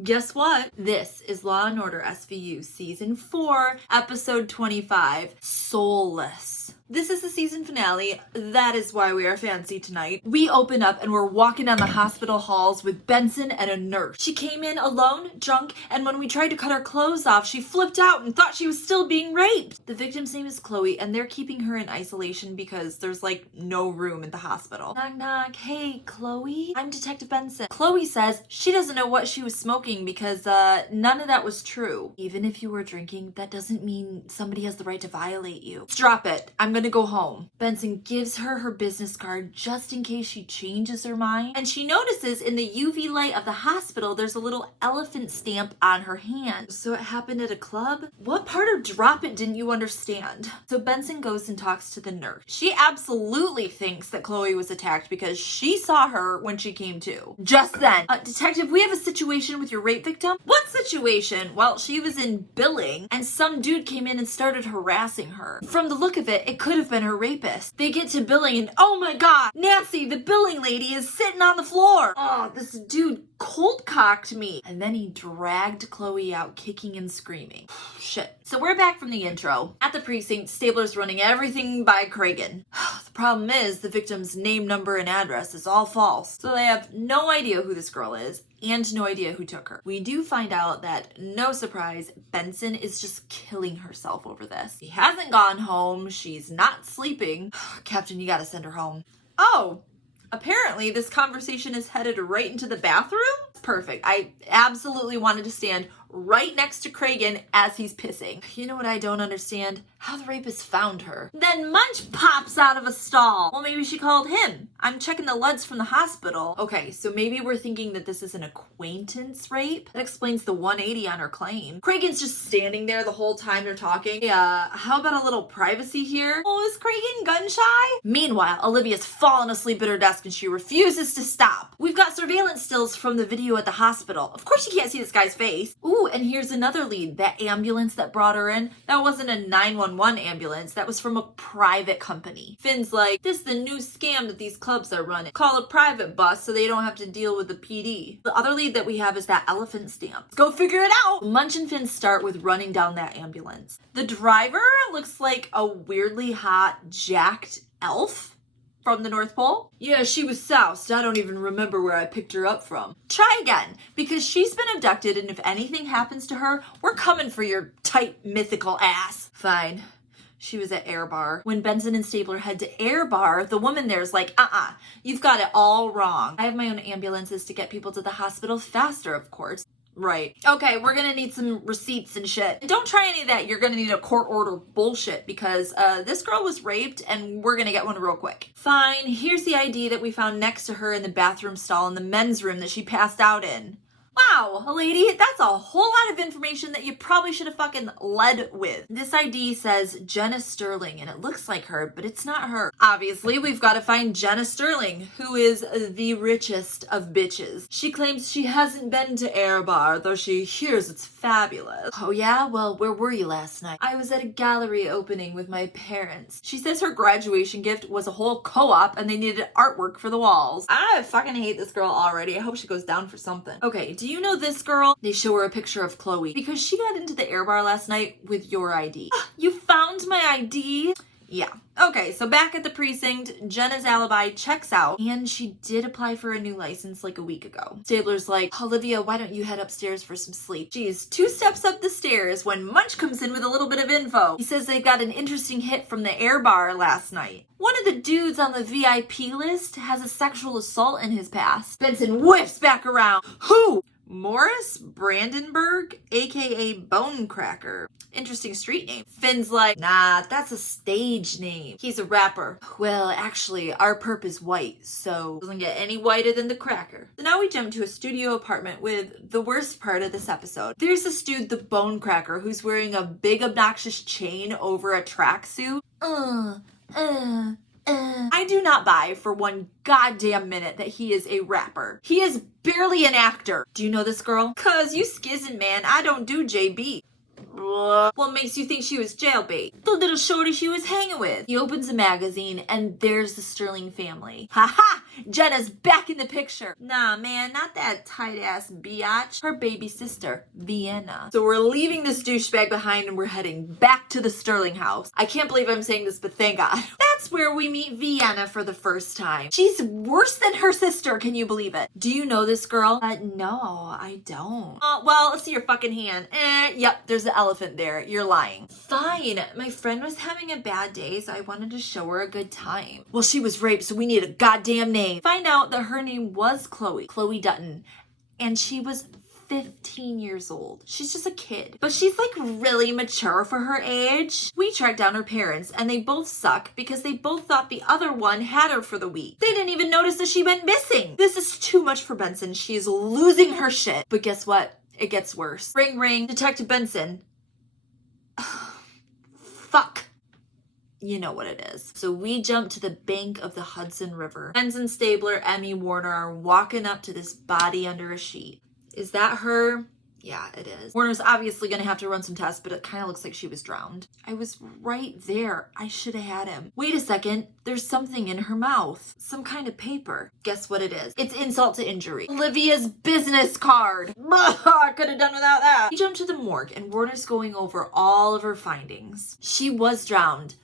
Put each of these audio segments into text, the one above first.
Guess what? This is Law & Order SVU Season 4, Episode 25, Soulless. This is the season finale. That is why we are fancy tonight. We open up and we're walking down the hospital halls with Benson and a nurse. She came in alone, drunk, and when we tried to cut her clothes off, she flipped out and thought she was still being raped. The victim's name is Chloe, and they're keeping her in isolation because there's like no room at the hospital. Knock, knock. Hey, Chloe? I'm Detective Benson. Chloe says she doesn't know what she was smoking because none of that was true. Even if you were drinking, that doesn't mean somebody has the right to violate you. Stop it. I'm gonna go home. Benson gives her her business card just in case she changes her mind, and she notices in the UV light of the hospital there's a little elephant stamp on her hand. So it happened at a club? What part of drop it didn't you understand? So Benson goes and talks to the nurse. She absolutely thinks that Chloe was attacked because she saw her when she came to. Just then, detective, we have a situation with your rape victim. What situation? Well, she was in billing and some dude came in and started harassing her. From the look of it, it could have been her rapist. They get to billing and oh my god, Nancy, the billing lady is sitting on the floor. Oh, this dude cold cocked me. And then he dragged Chloe out kicking and screaming. Shit. So we're back from the intro. At the precinct, Stabler's running everything by Cragen. The problem is the victim's name, number, and address is all false. So they have no idea who this girl is and no idea who took her. We do find out that, no surprise, Benson is just killing herself over this. She hasn't gone home. She's not sleeping. Captain, you gotta send her home. Oh, apparently this conversation is headed right into the bathroom? Perfect. I absolutely wanted to stand right next to Cragen as he's pissing. You know what I don't understand? How the rapist found her. Then Munch pops out of a stall. Well, maybe she called him. I'm checking the LUDs from the hospital. Okay, so maybe we're thinking that this is an acquaintance rape? That explains the 180 on her claim. Cragen's just standing there the whole time they're talking. Hey, how about a little privacy here? Oh, is Cragen gun shy? Meanwhile, Olivia's fallen asleep at her desk and she refuses to stop. We've got surveillance stills from the video at the hospital. Of course you can't see this guy's face. Ooh, and here's another lead. That ambulance that brought her in, that wasn't a 911 ambulance. That was from a private company. Finn's like, this is the new scam that these clubs are running. Call a private bus so they don't have to deal with the PD. The other lead that we have is that elephant stamp. Let's go figure it out. Munch and Finn start with running down that ambulance. The driver looks like a weirdly hot, jacked elf from the North Pole? Yeah, she was soused. I don't even remember where I picked her up from. Try again, because she's been abducted and if anything happens to her, we're coming for your tight mythical ass. Fine. She was at Air Bar. When Benson and Stabler head to Air Bar, the woman there's like, you've got it all wrong. I have my own ambulances to get people to the hospital faster, of course. Right. Okay, we're gonna need some receipts and shit. And don't try any of that. You're gonna need a court order bullshit because this girl was raped and we're gonna get one real quick. Fine, here's the ID that we found next to her in the bathroom stall in the men's room that she passed out in. Wow, lady, that's a whole lot of information that you probably should have fucking led with. This ID says Jenna Sterling, and it looks like her, but it's not her. Obviously, we've got to find Jenna Sterling, who is the richest of bitches. She claims she hasn't been to Air Bar, though she hears it's fabulous. Oh yeah? Well, where were you last night? I was at a gallery opening with my parents. She says her graduation gift was a whole co-op, and they needed artwork for the walls. I fucking hate this girl already. I hope she goes down for something. Okay, do you know this girl? They show her a picture of Chloe because she got into the Air Bar last night with your ID. You found my ID? Yeah. Okay, so back at the precinct, Jenna's alibi checks out, and she did apply for a new license like a week ago. Stabler's like, Olivia, why don't you head upstairs for some sleep? She's 2 steps up the stairs when Munch comes in with a little bit of info. He says they got an interesting hit from the Air Bar last night. One of the dudes on the VIP list has a sexual assault in his past. Benson whips back around. Who? Morris Brandenburg, aka Bonecracker. Interesting street name. Finn's like, nah, that's a stage name. He's a rapper. Well, actually, our perp is white, so doesn't get any whiter than the cracker. So now we jump to a studio apartment with the worst part of this episode. There's this dude, the Bonecracker, who's wearing a big obnoxious chain over a tracksuit. I do not buy for one goddamn minute that he is a rapper. He is barely an actor. Do you know this girl? Cause you skizzin', man, I don't do JB. What makes you think she was jailbait? The little shorty she was hanging with. He opens a magazine and there's the Sterling family. Ha ha! Jenna's back in the picture. Nah, man, not that tight-ass biatch. Her baby sister, Vienna. So we're leaving this douchebag behind and we're heading back to the Sterling house. I can't believe I'm saying this, but thank God. That's where we meet Vienna for the first time. She's worse than her sister, can you believe it? Do you know this girl? No, I don't. Well, let's see your fucking hand. Yep, there's an elephant there. You're lying. Fine. My friend was having a bad day, so I wanted to show her a good time. Well, she was raped, so we need a goddamn name. Find out that her name was Chloe Dutton, and she was 15 years old. She's just a kid, but she's like really mature for her age. We tracked down her parents and they both suck because they both thought the other one had her for the week. They didn't even notice that she went missing. This is too much for Benson. She's losing her shit. But guess what? It gets worse. Ring, ring. Detective Benson. Fuck. You know what it is. So we jump to the bank of the Hudson River. Benson Stabler, Emmy Warner are walking up to this body under a sheet. Is that her? Yeah, it is. Warner's obviously gonna have to run some tests, but it kind of looks like she was drowned. I was right there. I should have had him. Wait a second. There's something in her mouth. Some kind of paper. Guess what it is? It's insult to injury. Olivia's business card. I could have done without that. We jump to the morgue and Warner's going over all of her findings. She was drowned,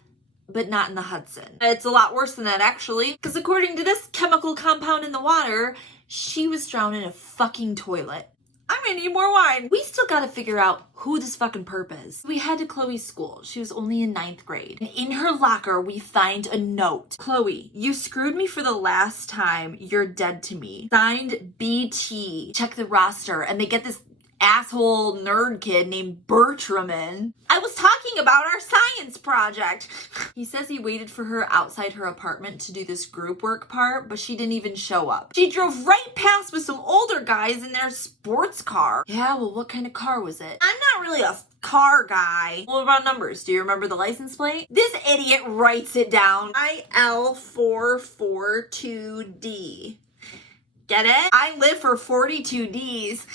but not in the Hudson. It's a lot worse than that, actually, because according to this chemical compound in the water, she was drowned in a fucking toilet. I'm gonna need more wine. We still gotta figure out who this fucking perp is. We head to Chloe's school. She was only in 9th grade. And in her locker, we find a note. Chloe, you screwed me for the last time. You're dead to me. Signed BT. Check the roster. And they get this asshole nerd kid named Bertram in. I was talking about our science project. He says he waited for her outside her apartment to do this group work part, but she didn't even show up. She drove right past with some older guys in their sports car. Yeah, well, what kind of car was it? I'm not really a car guy. What about numbers? Do you remember the license plate? This idiot writes it down. IL442D. Get it? I live for 42 Ds.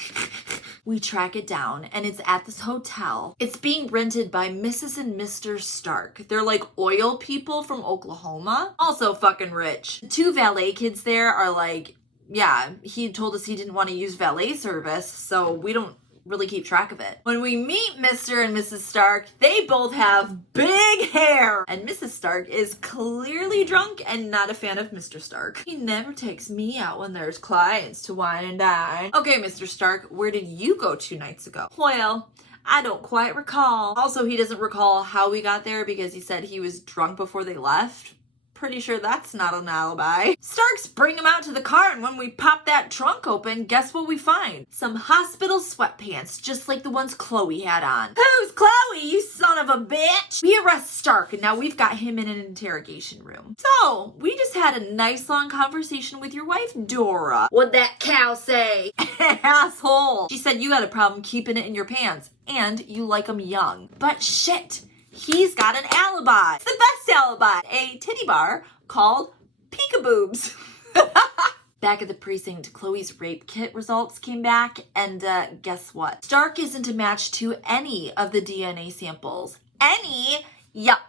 We track it down and it's at this hotel. It's being rented by Mrs. and Mr. Stark. They're like oil people from Oklahoma. Also fucking rich. The 2 valet kids there are like, yeah, he told us he didn't want to use valet service, so we don't really keep track of it. When we meet Mr. and Mrs. Stark, they both have big hair. And Mrs. Stark is clearly drunk and not a fan of Mr. Stark. He never takes me out when there's clients to wine and dine. Okay, Mr. Stark, where did you go 2 nights ago? Well, I don't quite recall. Also, he doesn't recall how we got there because he said he was drunk before they left. Pretty sure that's not an alibi. Starks bring him out to the car, and when we pop that trunk open, guess what we find? Some hospital sweatpants, just like the ones Chloe had on. Who's Chloe, you son of a bitch? We arrest Stark, and now we've got him in an interrogation room. So, we just had a nice long conversation with your wife, Dora. What'd that cow say? Asshole. She said you had a problem keeping it in your pants, and you like them young. But shit. He's got an alibi. It's the best alibi. A titty bar called Peekaboobs. Back at the precinct, Chloe's rape kit results came back, and guess what? Stark isn't a match to any of the DNA samples. Any? Yup.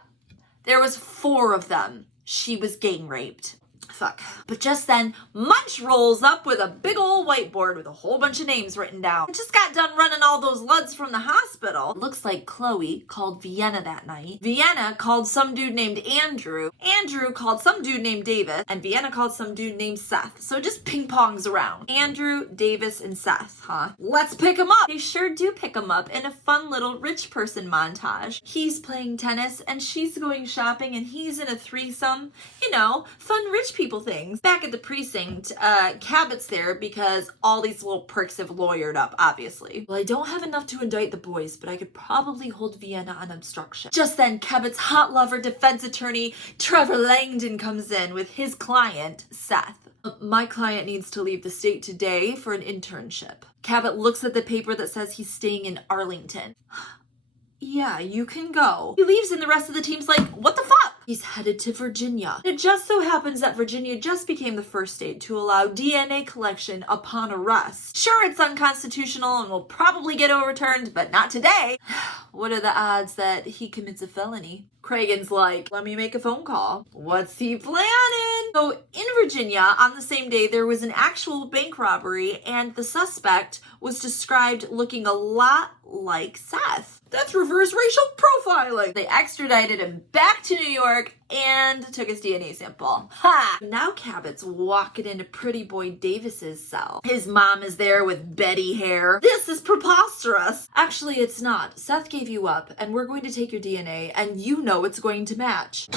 There was 4 of them. She was gang raped. Fuck. But just then, Munch rolls up with a big old whiteboard with a whole bunch of names written down. I just got done running all those LUDs from the hospital. It looks like Chloe called Vienna that night. Vienna called some dude named Andrew. Andrew called some dude named Davis. And Vienna called some dude named Seth. So it just ping-pongs around. Andrew, Davis, and Seth, huh? Let's pick them up. They sure do pick them up in a fun little rich person montage. He's playing tennis, and she's going shopping, and he's in a threesome. You know, fun rich people things. Back at the precinct, Cabot's there because all these little pricks have lawyered up, obviously. Well, I don't have enough to indict the boys, but I could probably hold Vienna on obstruction. Just then, Cabot's hot lover defense attorney, Trevor Langdon, comes in with his client, Seth. My client needs to leave the state today for an internship. Cabot looks at the paper that says he's staying in Arlington. Yeah, you can go. He leaves and the rest of the team's like, what the fuck? He's headed to Virginia. It just so happens that Virginia just became the first state to allow DNA collection upon arrest. Sure, it's unconstitutional and will probably get overturned, but not today. What are the odds that he commits a felony? Cragen's like, let me make a phone call. What's he planning? So in Virginia, on the same day, there was an actual bank robbery and the suspect was described looking a lot like Seth. That's reverse racial profiling. They extradited him back to New York and took his DNA sample. Ha! Now Cabot's walking into Pretty Boy Davis's cell. His mom is there with Betty hair. This is preposterous. Actually, it's not. Seth gave you up and we're going to take your DNA and you know it's going to match.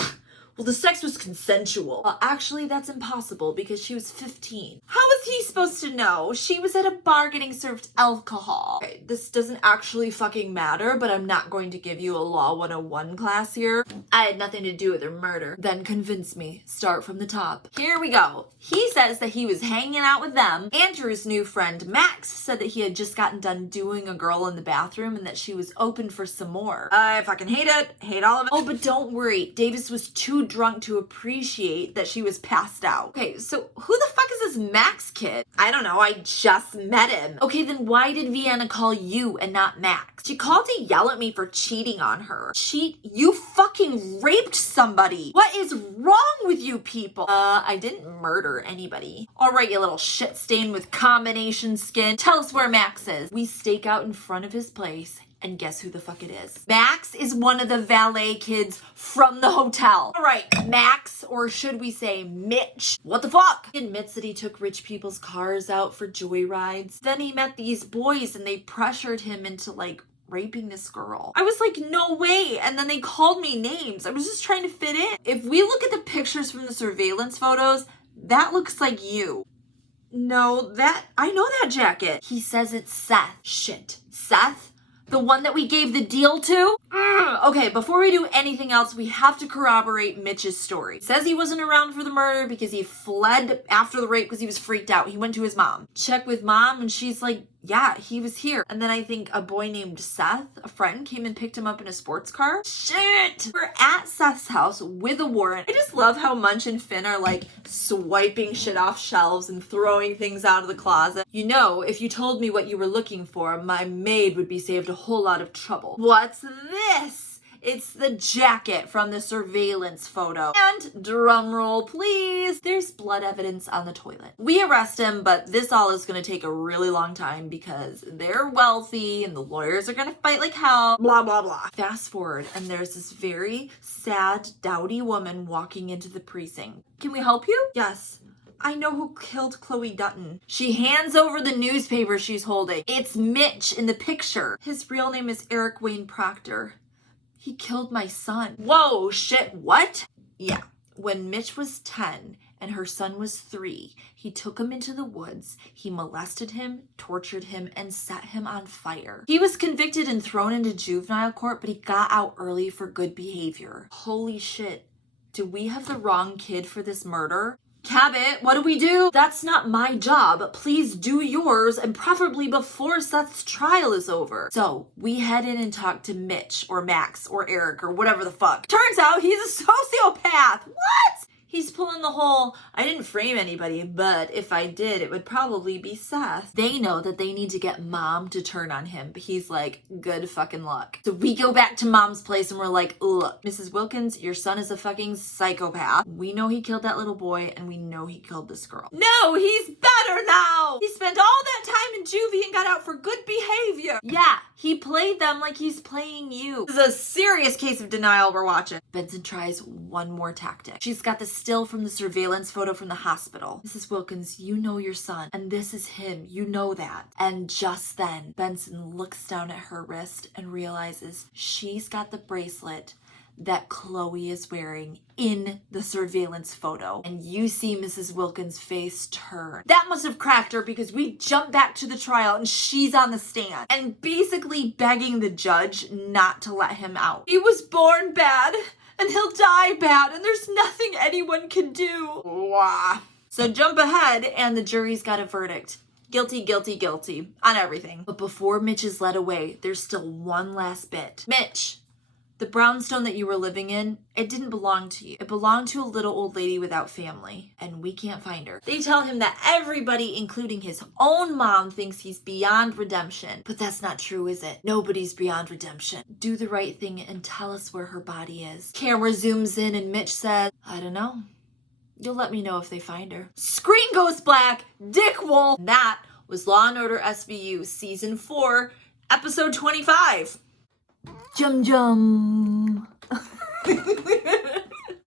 Well, the sex was consensual. Well, actually, that's impossible because she was 15. How was he supposed to know? She was at a bar getting served alcohol. Okay, this doesn't actually fucking matter, but I'm not going to give you a Law 101 class here. I had nothing to do with her murder. Then convince me. Start from the top. Here we go. He says that he was hanging out with them. Andrew's new friend, Max, said that he had just gotten done doing a girl in the bathroom and that she was open for some more. I fucking hate it. Hate all of it. Oh, but don't worry. Davis was too drunk to appreciate that she was passed out. Okay, so who the fuck is this Max kid? I don't know, I just met him. Okay, then why did Vienna call you and not Max? She called to yell at me for cheating on her. You fucking raped somebody. What is wrong with you people? I didn't murder anybody. All right, you little shit stain with combination skin. Tell us where Max is. We stake out in front of his place. And guess who the fuck it is? Max is one of the valet kids from the hotel. All right, Max, or should we say Mitch? What the fuck? He admits that he took rich people's cars out for joyrides. Then he met these boys and they pressured him into like raping this girl. I was like, no way. And then they called me names. I was just trying to fit in. If we look at the pictures from the surveillance photos, that looks like you. No, I know that jacket. He says it's Seth. Shit. Seth? The one that we gave the deal to? Okay, before we do anything else, we have to corroborate Mitch's story. He says he wasn't around for the murder because he fled after the rape because he was freaked out. He went to his mom. Check with mom and she's like, yeah, he was here. And then I think a boy named Seth, a friend, came and picked him up in a sports car. Shit! We're at Seth's house with a warrant. I just love how Munch and Finn are like swiping shit off shelves and throwing things out of the closet. You know, if you told me what you were looking for, my maid would be saved a whole lot of trouble. What's this? It's the jacket from the surveillance photo. And drum roll, please. There's blood evidence on the toilet. We arrest him, but this all is going to take a really long time because they're wealthy and the lawyers are going to fight like hell. Blah, blah, blah. Fast forward, and there's this very sad, dowdy woman walking into the precinct. Can we help you? Yes. I know who killed Chloe Dutton. She hands over the newspaper she's holding. It's Mitch in the picture. His real name is Eric Wayne Proctor. He killed my son. Whoa, shit, what? Yeah, when Mitch was 10 and her son was 3, he took him into the woods, he molested him, tortured him, and set him on fire. He was convicted and thrown into juvenile court, but he got out early for good behavior. Holy shit, do we have the wrong kid for this murder? Cabot, what do we do? That's not my job. Please do yours, and preferably before Seth's trial is over. So we head in and talk to Mitch or Max or Eric or whatever the fuck. Turns out he's a sociopath. What? He's pulling the whole, I didn't frame anybody, but if I did, it would probably be Seth. They know that they need to get mom to turn on him, but he's like, good fucking luck. So we go back to mom's place and we're like, look, Mrs. Wilkins, your son is a fucking psychopath. We know he killed that little boy and we know he killed this girl. No, he's better now. He spent all that time in juvie and got out for good behavior. Yeah, he played them like he's playing you. This is a serious case of denial we're watching. Benson tries one more tactic. She's got the still from the surveillance photo from the hospital. Mrs. Wilkins, you know your son, and this is him. You know that. And just then, Benson looks down at her wrist and realizes she's got the bracelet that Chloe is wearing in the surveillance photo. And you see Mrs. Wilkins' face turn. That must have cracked her because we jump back to the trial and she's on the stand and basically begging the judge not to let him out. He was born bad and he'll die bad and there's nothing anyone can do. Wah. So jump ahead and the jury's got a verdict. Guilty, guilty, guilty on everything. But before Mitch is led away, there's still one last bit. Mitch, the brownstone that you were living in, it didn't belong to you. It belonged to a little old lady without family, and we can't find her. They tell him that everybody, including his own mom, thinks he's beyond redemption. But that's not true, is it? Nobody's beyond redemption. Do the right thing and tell us where her body is. Camera zooms in and Mitch says, I don't know. You'll let me know if they find her. Screen goes black, Dick Wolf. That was Law & Order SVU Season 4, Episode 25. Jum jum.